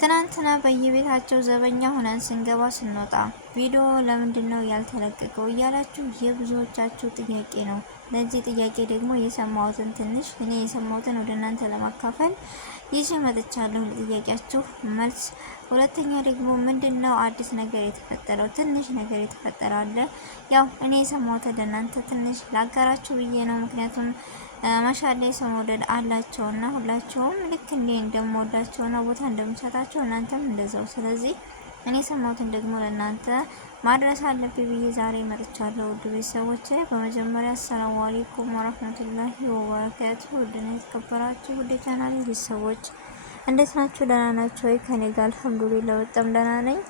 ትናንትና በየቤታቸው ዘበኛ ሆነን ስንገባ ስንወጣ ቪዲዮ ለምንድነው ያልተለቀቀው እያላችሁ የብዙዎቻችሁ ጥያቄ ነው። ለዚህ ጥያቄ ደግሞ እኔ የሰማሁትን ወደ እናንተ ለማካፈል ይዤ መጥቻለሁ። ለጥያቄያችሁ መልስ። ሁለተኛ ደግሞ ምንድነው አዲስ ነገር የተፈጠረው? ትንሽ ነገር የተፈጠረ አለ። ያው እኔ የሰማሁትን ለእናንተ ትንሽ ላጋራችሁ ብዬ ነው። ምክንያቱም ማሻአላ ሰው መውደድ አላቸውና ሁላቸውም ልክ እንዴ እንደምወዳቸውና ቦታ እንደምሰጣቸው እናንተም እንደዛው። ስለዚህ እኔ ሰማሁትን ደግሞ ለእናንተ ማድረስ አለብኝ ብዬ ዛሬ መጥቻለሁ። ውድ ቤተሰቦቼ በመጀመሪያ አሰላሙ አለይኩም ወራህመቱላሂ ወበረካቱሁ። ውድና የተከበራችሁ ውድ ቻናሌ ቤተሰቦች እንዴት ናችሁ? ደህና ናችሁ ወይ? ከኔ ጋር አልሐምዱሊላህ በጣም ደህና ነኝ።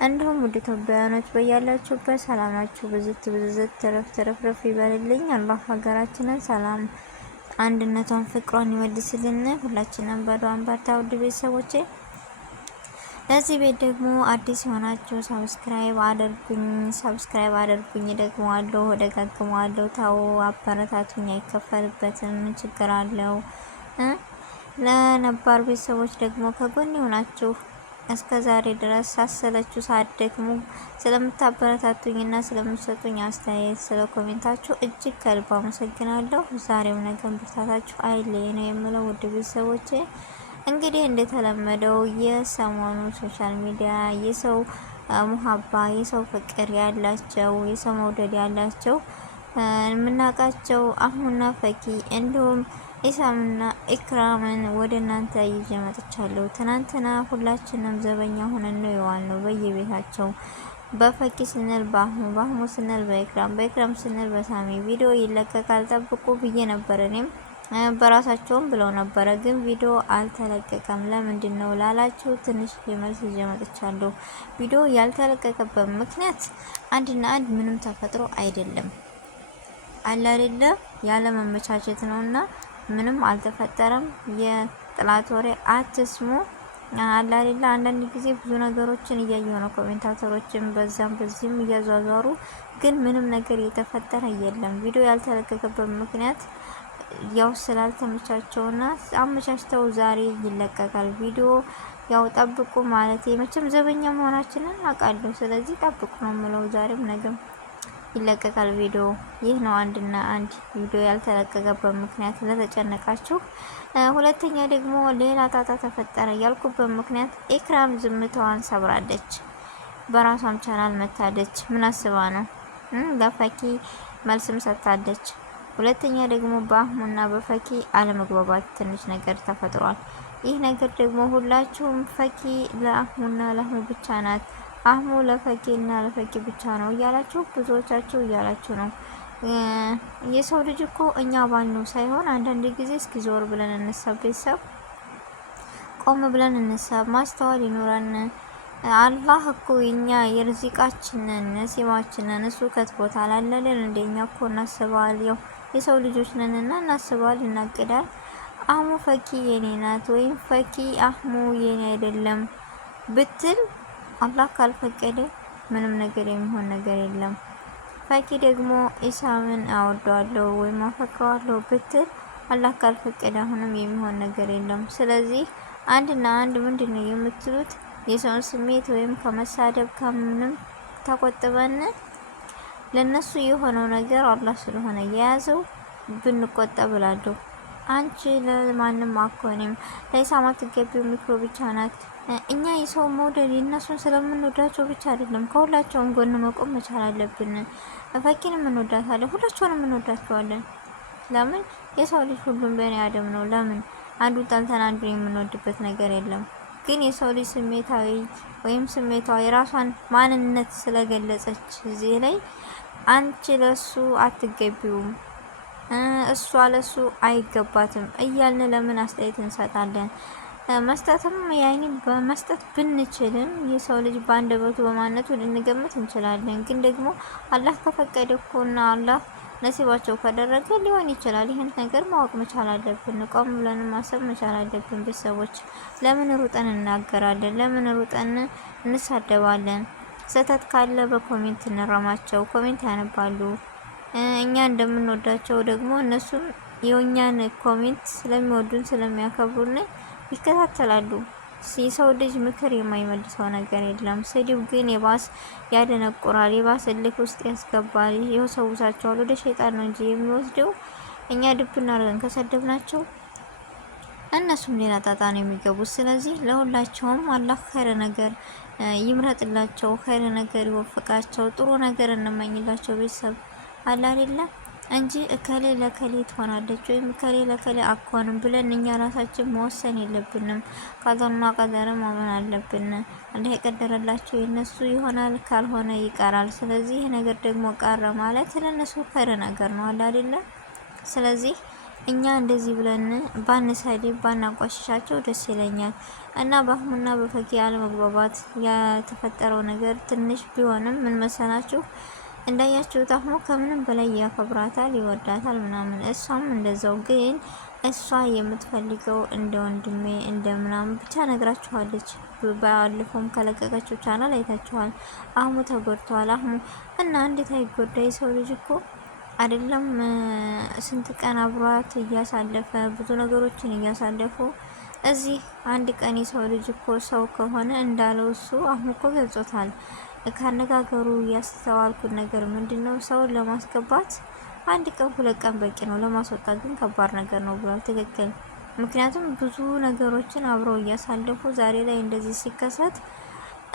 እንዲሁም ውድ ኢትዮጵያውያኖች በያላችሁበት ሰላማችሁ ብዝት ተረፍረፍ ይበልልኝ። አላህ ሀገራችንን ሰላም አንድነቷን ፍቅሯን ይመልስልን። ሁላችንም በዱዓን በርታ። ውድ ቤተሰቦቼ ለዚህ ቤት ደግሞ አዲስ የሆናችሁ ሰብስክራይብ አድርጉኝ ደግሞ አለው ደጋግመዋለሁ። ታው አበረታቱኝ፣ አይከፈልበትም። ምን ችግር አለው? ለነባር ቤተሰቦች ደግሞ ከጎን ሆናችሁ እስከ ዛሬ ድረስ ሳሰለችሁ ሳደክሙ ስለምታበረታቱኝና ስለምትሰጡኝ አስተያየት ስለ ኮሜንታችሁ እጅግ ከልብ አመሰግናለሁ። ዛሬም ነገም ብርታታችሁ አይለይ ነው የምለው። ውድ ቤተሰቦቼ እንግዲህ እንደተለመደው የሰሞኑ ሶሻል ሚዲያ የሰው ሙሀባ የሰው ፍቅር ያላቸው የሰው መውደድ ያላቸው የምናውቃቸው አህሙና ፈኪ እንዲሁም ኢሳምና ኢክራምን ወደ እናንተ ይዤ መጥቻለሁ። ትናንትና ሁላችንም ዘበኛ ሆነን ነው የዋልነው በየቤታቸው። በፈኪ ስንል በአህሙ ስንል በኢክራም ስንል በሳሚ ቪዲዮ ይለቀቃል ጠብቁ ብዬ ነበር። እኔም በራሳቸውም ብለው ነበረ፣ ግን ቪዲዮ አልተለቀቀም። ለምንድን ነው ላላችሁ ትንሽ የመልስ ይዤ መጥቻለሁ። ቪዲዮ ያልተለቀቀበት ምክንያት አንድና አንድ ምንም ተፈጥሮ አይደለም አለ አይደለ ያለ መመቻቸት ነውና ምንም አልተፈጠረም። የጥላት ወሬ አትስሙ አለ አይደለ። አንዳንድ ጊዜ ብዙ ነገሮችን እያየሁ ነው፣ ኮሜንታተሮችን በዛም በዚህም እያዟዟሩ፣ ግን ምንም ነገር የተፈጠረ የለም። ቪዲዮ ያልተለቀቀበት ምክንያት ያው ስላልተመቻቸውና አመቻችተው ዛሬ ይለቀቃል ቪዲዮ። ያው ጠብቁ ማለት መቼም ዘበኛ መሆናችንን አውቃለሁ። ስለዚህ ጠብቁ ነው የምለው። ዛሬም ነገም ይለቀቃል ቪዲዮ። ይህ ነው አንድና አንድ ቪዲዮ ያልተለቀቀበት ምክንያት ለተጨነቃችሁ። ሁለተኛ ደግሞ ሌላ ጣጣ ተፈጠረ ያልኩበት ምክንያት ኢክራም ዝምታዋን ሰብራለች። በራሷም ቻናል መታለች። ምን አስባ ነው? ለፈኪ መልስም ሰጥታለች። ሁለተኛ ደግሞ በአህሙና በፈኪ አለመግባባት ትንሽ ነገር ተፈጥሯል። ይህ ነገር ደግሞ ሁላችሁም ፈኪ ለአህሙና ለአህሙ ብቻ ናት፣ አህሙ ለፈኪና ለፈኪ ብቻ ነው እያላችሁ ብዙዎቻችሁ እያላችሁ ነው። የሰው ልጅ እኮ እኛ ባልነው ሳይሆን አንዳንድ ጊዜ እስኪ ዞር ብለን እንሰብ፣ ቤተሰብ ቆም ብለን እንሰብ፣ ማስተዋል ይኖረን። አላህ እኮ እኛ የርዚቃችንን ነሲባችንን እሱ ከትቦታል አላለን። እንደኛ እኮ እናስባል። ያው የሰው ልጆች ነንና እናስባል፣ እናቅዳል። አህሙ ፈኪ የኔ ናት ወይም ፈኪ አህሙ የኔ አይደለም ብትል አላህ ካልፈቀደ ምንም ነገር የሚሆን ነገር የለም። ፈኪ ደግሞ ኢሳምን አወደዋለሁ ወይም አፈቅረዋለሁ ብትል አላህ ካልፈቀደ አሁንም የሚሆን ነገር የለም። ስለዚህ አንድና አንድ ምንድነው የምትሉት? የሰውን ስሜት ወይም ከመሳደብ ከምንም ተቆጥበን ለነሱ የሆነው ነገር አላህ ስለሆነ የያዘው ብንቆጠብ እላለሁ። አንቺ ለማንም አኮንም ለኢሳማ ትገቢው ሚክሮ ብቻ ናት። እኛ የሰው መውደድ የእነሱን ስለምንወዳቸው ብቻ አይደለም፣ ከሁላቸውም ጎን መቆም መቻል አለብን። ፈኪንም እንወዳታለን፣ ሁላቸውንም እንወዳቸዋለን። ለምን? የሰው ልጅ ሁሉም በእኔ አደም ነው። ለምን አንዱ ጠልተን አንዱን የምንወድበት ነገር የለም። ግን የሰው ልጅ ስሜታዊ ወይም ስሜቷ የራሷን ማንነት ስለገለጸች እዚህ ላይ አንቺ ለሱ አትገቢውም፣ እሷ ለሱ አይገባትም እያልን ለምን አስተያየት እንሰጣለን? መስጠትም ያኔ በመስጠት ብንችልም የሰው ልጅ በአንደበቱ በማንነቱ ልንገምት እንችላለን። ግን ደግሞ አላህ ከፈቀደ እኮና አላህ ነሲባቸው ካደረገ ሊሆን ይችላል። ይህን ነገር ማወቅ መቻል አለብን። ቆም ብለን ማሰብ መቻል አለብን። ቤተሰቦች ለምን ሩጠን እናገራለን? ለምን ሩጠን እንሳደባለን? ስህተት ካለ በኮሜንት እንረማቸው። ኮሜንት ያነባሉ። እኛ እንደምንወዳቸው ደግሞ እነሱም የኛን ኮሜንት ስለሚወዱን ስለሚያከብሩን ይከታተላሉ። የሰው ልጅ ምክር የማይመልሰው ነገር የለም። ስድብ ግን የባስ ያደነቁራል፣ የባስ እልክ ውስጥ ያስገባል፣ ይወሰውሳቸዋል። ወደ ሸይጣን ነው እንጂ የሚወስደው እኛ ድብና አድርገን ከሰደብናቸው እነሱም ሌላ ጣጣ ነው የሚገቡት። ስለዚህ ለሁላቸውም አላህ ኸይር ነገር ይምረጥላቸው፣ ኸይር ነገር ይወፍቃቸው፣ ጥሩ ነገር እንመኝላቸው። ቤተሰብ አለ አይደለ እንጂ እከሌ ለከሌ ትሆናለች ወይም እከሌ ለከሌ አኳንም ብለን እኛ ራሳችን መወሰን የለብንም። ቀደርና ቀደር ማመን አለብን። እንደ የቀደረላቸው የነሱ ይሆናል፣ ካልሆነ ይቀራል። ስለዚህ ይሄ ነገር ደግሞ ቀረ ማለት ለነሱ ኸይር ነገር ነው አለ አይደለ። ስለዚህ እኛ እንደዚህ ብለን ባንሰድብ ባናንቋሽሻቸው ደስ ይለኛል። እና በአህሙና በፈኪ አለመግባባት የተፈጠረው ነገር ትንሽ ቢሆንም ምን መሰላችሁ እንዳያችሁት አህሙ ከምንም በላይ ያከብራታል፣ ይወዳታል ምናምን፣ እሷም እንደዛው። ግን እሷ የምትፈልገው እንደ ወንድሜ እንደ ምናምን ብቻ ነግራችኋለች። ባለፈውም ከለቀቀችው ቻናል አይታችኋል። አህሙ ተጎድቷል። አህሙ እና እንዴት አይጎዳ? የሰው ልጅ እኮ አይደለም ስንት ቀን አብሯት እያሳለፈ ብዙ ነገሮችን እያሳለፉ እዚህ አንድ ቀን የሰው ልጅ እኮ ሰው ከሆነ እንዳለው እሱ አህሙ እኮ ገልጾታል። ካነጋገሩ ያስተዋልኩት ነገር ምንድነው ሰውን ለማስገባት አንድ ቀን ሁለት ቀን በቂ ነው፣ ለማስወጣት ግን ከባድ ነገር ነው ብሏል። ትክክል። ምክንያቱም ብዙ ነገሮችን አብረው እያሳለፉ ዛሬ ላይ እንደዚህ ሲከሰት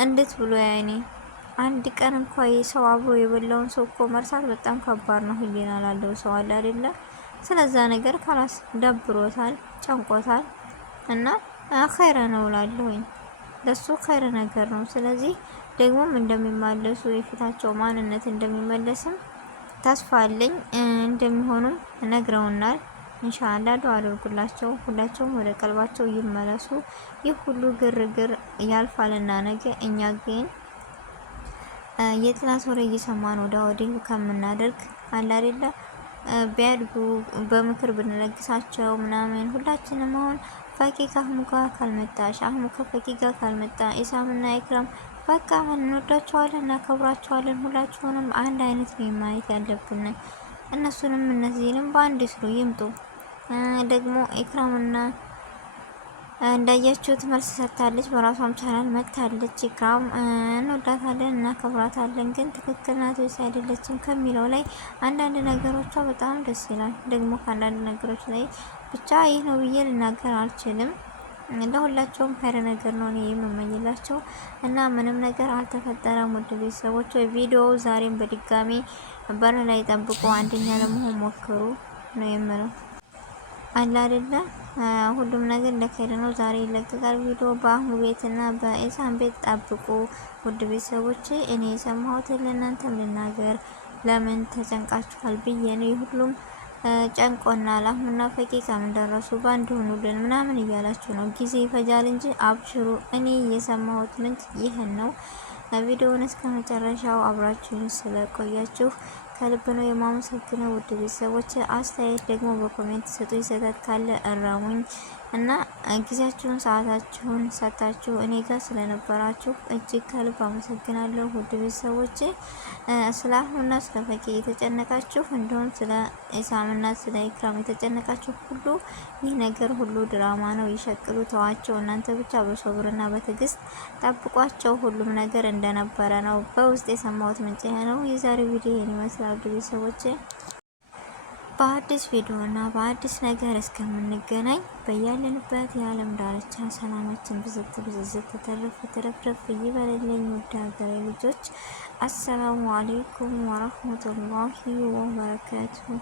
እንዴት ብሎ ያኔ አንድ ቀን እንኳን የሰው አብሮ የበላውን ሰው እኮ መርሳት በጣም ከባድ ነው። ህሊና ላለው ሰው አለ አይደለ? ስለዛ ነገር ካላስ ደብሮታል፣ ጨንቆታል እና ኸይረ ነው እላለሁኝ። ለሱ ኸይረ ነገር ነው። ስለዚህ ደግሞም እንደሚመለሱ የፊታቸው ማንነት እንደሚመለስም ተስፋ አለኝ። እንደሚሆኑም ነግረውናል። ኢንሻአላህ ዱአ አድርጉላቸው። ሁላቸውም ወደ ቀልባቸው ይመለሱ። ይህ ሁሉ ግርግር ያልፋልና ነገ እኛ ግን የጥላት ወሬ እየሰማን ወደ ወዲህ ከምናደርግ አለ አይደለ ቢያድጉ በምክር ብንለግሳቸው ምናምን ሁላችንም አሁን ፈቂ ከአህሙ ጋር ካልመጣሽ አህሙ ከፈቂ ጋር ካልመጣ ኢሳምና ኢክራም በቃ እንወዳቸዋለን፣ እናከብራቸዋለን። ሁላችሁንም አንድ አይነት ነው ማየት ያለብን። እነሱንም እነዚህንም በአንድ ስሩ ይምጡ። ደግሞ ኢክራምና እንዳያችሁት መልስ ሰጥታለች። በራሷም ቻናል መጥታለች። ኢክራም እንወዳታለን እናከብራታለን፣ ግን ትክክል ናት ወይስ አይደለችም ከሚለው ላይ አንዳንድ ነገሮቿ በጣም ደስ ይላል። ደግሞ ከአንዳንድ ነገሮች ላይ ብቻ ይህ ነው ብዬ ልናገር አልችልም። ለሁላቸውም ኸይር ነገር ነው እኔ የምመኝላቸው እና ምንም ነገር አልተፈጠረም። ውድ ቤተሰቦች ቪዲዮ ዛሬም በድጋሚ በር ላይ ጠብቁ፣ አንደኛ ለመሆን ሞክሩ ነው የምለው አለ አይደለ። ሁሉም ነገር ለኸይር ነው። ዛሬ ይለቀቃል ቪዲዮ በአህሙ ቤት እና በኢሳም ቤት ጠብቁ ውድ ቤተሰቦች። እኔ የሰማሁት ለእናንተም ልናገር። ለምን ተጨንቃችኋል ብዬ ነው። ሁሉም ጨንቆናል። አህሙና ፈቂ ከምን ደረሱ በአንድ ሆኑልን ምናምን እያላችሁ ነው። ጊዜ ይፈጃል እንጂ አብሽሩ። እኔ የሰማሁት ምንጭ ይህን ነው። ቪዲዮውን እስከ መጨረሻው አብራችሁን ስለቆያችሁ ከልብ ነው የማመሰግነው ውድ ቤተሰቦች። አስተያየት ደግሞ በኮሜንት ስጡ። ስህተት ካለ እረሙኝ እና ጊዜያችሁን ሰዓታችሁን ሰጣችሁ እኔ ጋር ስለነበራችሁ እጅግ ከልብ አመሰግናለሁ ውድ ቤተሰቦች። ስለ አህሙና ስለ ፈቂ የተጨነቃችሁ እንዲሁም ስለ ኢሳምና ስለ ኢክራም የተጨነቃችሁ ሁሉ ይህ ነገር ሁሉ ድራማ ነው፣ ይሸቅሉ፣ ተዋቸው። እናንተ ብቻ በሶብርና በትዕግስት ጠብቋቸው። ሁሉም ነገር እንደነበረ ነው። በውስጥ የሰማሁት ምንጭ ነው። የዛሬው ቪዲዮ ይህን ይመስላል ውድ ቤተሰቦች። በአዲስ ቪዲዮ እና በአዲስ ነገር እስከምንገናኝ በያለንበት የዓለም ዳርቻ ሰላማችን ብዝት ብዝት ተረፍረፍ ይበልልኝ። ውድ ሀገሬ ልጆች አሰላሙ አሌይኩም ወረህመቱላሂ ወበረካቱሁ።